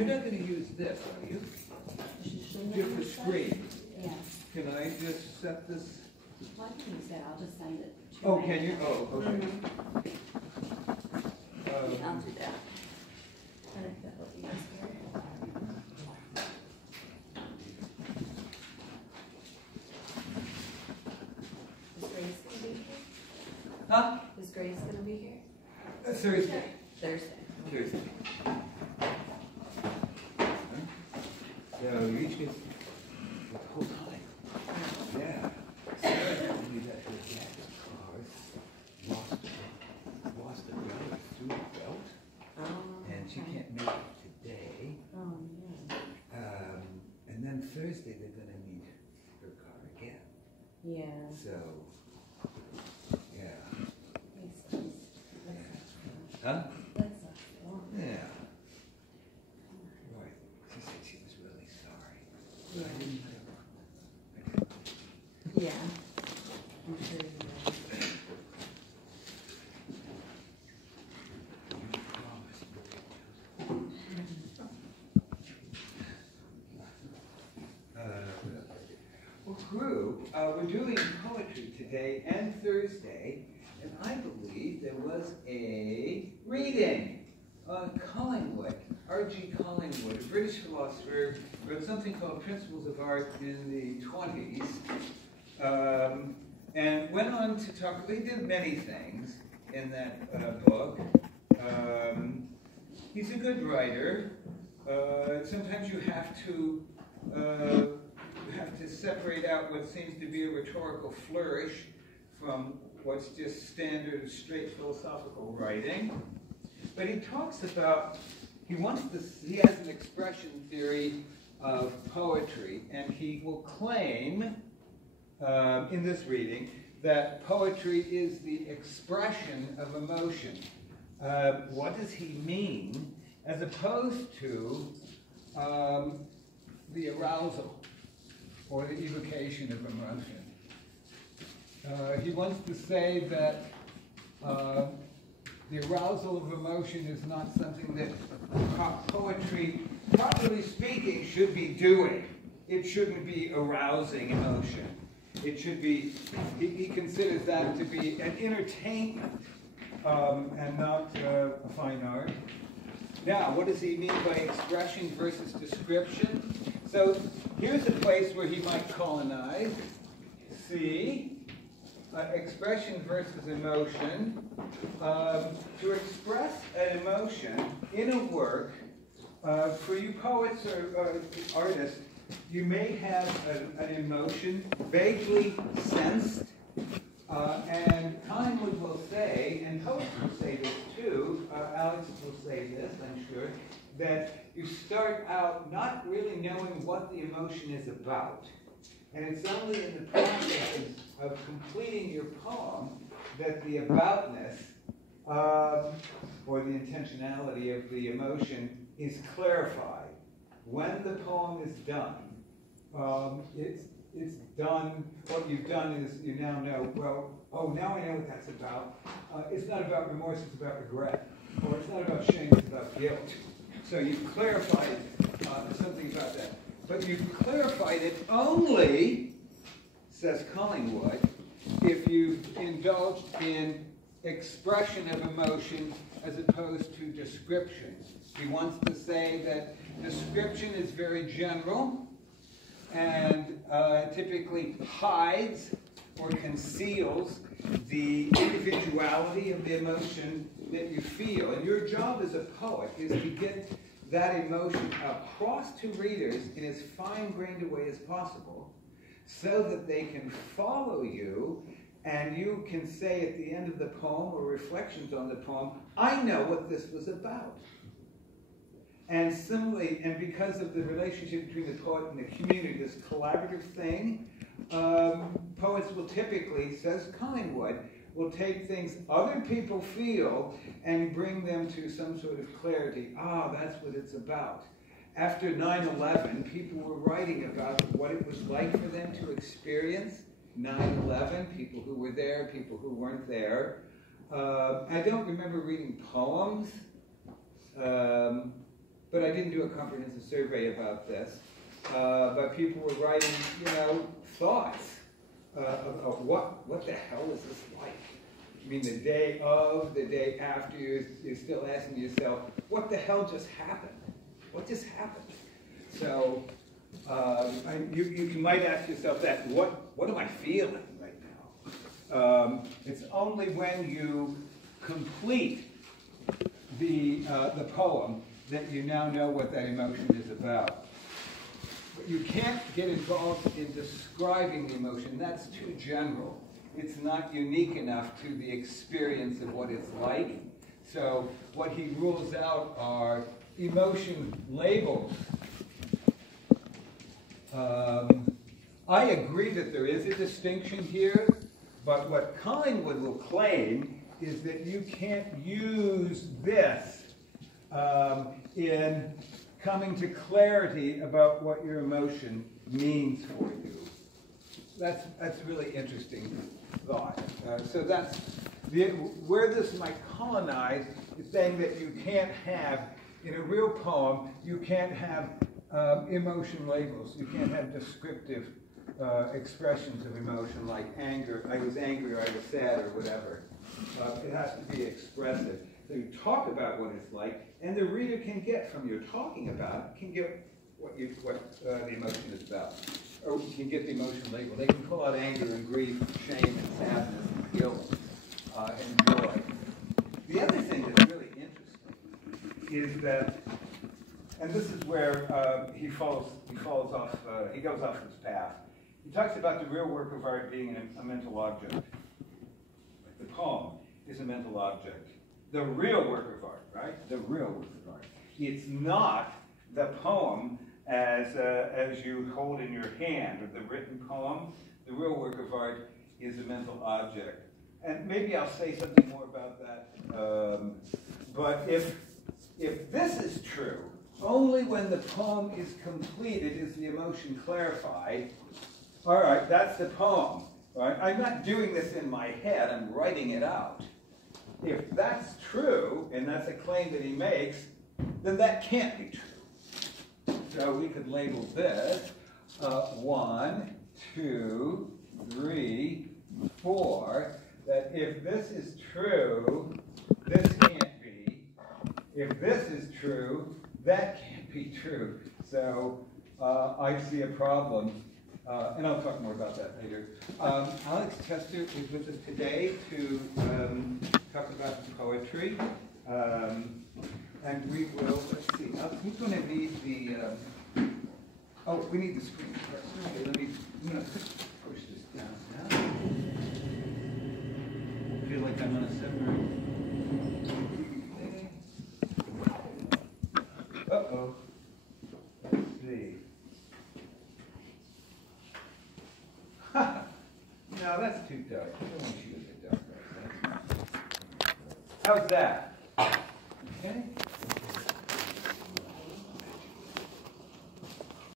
You're not going to use this, are you? Just the screen. Yeah. Can I just set this? Well, I can use that. I'll just send it to Oh, my can you? Oh, okay. I'll do that. I think that will be easier. Is Grace going to be here? Huh? Is Grace going to be here? Thursday. Thursday. Thursday. So you each get the whole time. Yeah. Sarah told me that her dad's cars lost a belt through the belt, and she can't make it today. Oh, yeah. And then Thursday they're going to need her car again. Yeah. So, yeah. Huh? That's not Yeah. Right. She said she was really sorry. Yeah. I didn't know. Yeah. I'm sure you will. We're doing poetry today and Thursday, and I believe there was a reading on Collingwood. R.G. Collingwood, a British philosopher, wrote something called Principles of Art in the 20s, and went on to talk, he did many things in that book. He's a good writer. Sometimes you have to separate out what seems to be a rhetorical flourish from what's just standard, straight philosophical writing. But he talks about, he has an expression theory of poetry, and he will claim in this reading that poetry is the expression of emotion. What does he mean as opposed to the arousal or the evocation of emotion? He wants to say that the arousal of emotion is not something that poetry, properly speaking, should be doing. It shouldn't be arousing emotion. It should be, he considers that to be an entertainment and not a fine art. Now, what does he mean by expression versus description? So here's a place where he might colonize. See, expression versus emotion. To express an emotion in a work, for you poets or artists, you may have an emotion vaguely sensed, and Collingwood will say, and poets will say this too, Alex will say this, I'm sure, that you start out not really knowing what the emotion is about. And it's only in the process of completing your poem that the aboutness or the intentionality of the emotion is clarified. When the poem is done, it's done, what you've done is you now know, well, oh, now I know what that's about. It's not about remorse, it's about regret. Or it's not about shame, it's about guilt. So you've clarified something about that. But you've clarified it only, says Collingwood, if you've indulged in expression of emotion as opposed to description. He wants to say that description is very general and typically hides or conceals the individuality of the emotion that you feel. And your job as a poet is to get that emotion across to readers in as fine-grained a way as possible so that they can follow you and you can say at the end of the poem or reflections on the poem, I know what this was about. And similarly, and because of the relationship between the poet and the community, this collaborative thing, poets will typically, says Collingwood, will take things other people feel and bring them to some sort of clarity. Ah, that's what it's about. After 9/11, people were writing about what it was like for them to experience 9/11, people who were there, people who weren't there. I don't remember reading poems but I didn't do a comprehensive survey about this. But people were writing, thoughts of what the hell is this like? I mean, the day of, the day after, you're still asking yourself, what the hell just happened? What just happened? So you might ask yourself that, what am I feeling right now? It's only when you complete the poem that you now know what that emotion is about. But you can't get involved in describing the emotion. That's too general. It's not unique enough to the experience of what it's like. So what he rules out are emotion labels. I agree that there is a distinction here, but what Collingwood will claim is that you can't use this in coming to clarity about what your emotion means for you. That's really interesting thought. So that's where this might colonize is saying that you can't have, in a real poem, you can't have emotion labels. You can't have descriptive expressions of emotion like anger. I was angry, or I was sad, or whatever. It has to be expressive. So you talk about what it's like, and the reader can get from your talking about it, can get what the emotion is about. Or you can get the emotion label. They can pull out anger and grief, shame and sadness and guilt and joy. The other thing that's really interesting is that, and this is where he goes off his path. He talks about the real work of art being a mental object. The poem is a mental object. The real work of art, right? The real work of art. It's not the poem as you hold in your hand, or the written poem. The real work of art is a mental object. And maybe I'll say something more about that. But if this is true, only when the poem is completed is the emotion clarified. All right, that's the poem. Right? I'm not doing this in my head, I'm writing it out. If that's true, and that's a claim that he makes, then that can't be true. So we could label this 1, 2, 3, 4, that if this is true, this can't be. If this is true, that can't be true. So I see a problem. And I'll talk more about that later. Alex Tester is with us today to talk about poetry. And we will, let's see, who's going to need the, oh, we need the screen first. Okay, I'm going to push this down now. I feel like I'm on a submarine. Uh-oh. Let's see. No, that's too dark. I don't want you to get dark like that. How's that? Okay.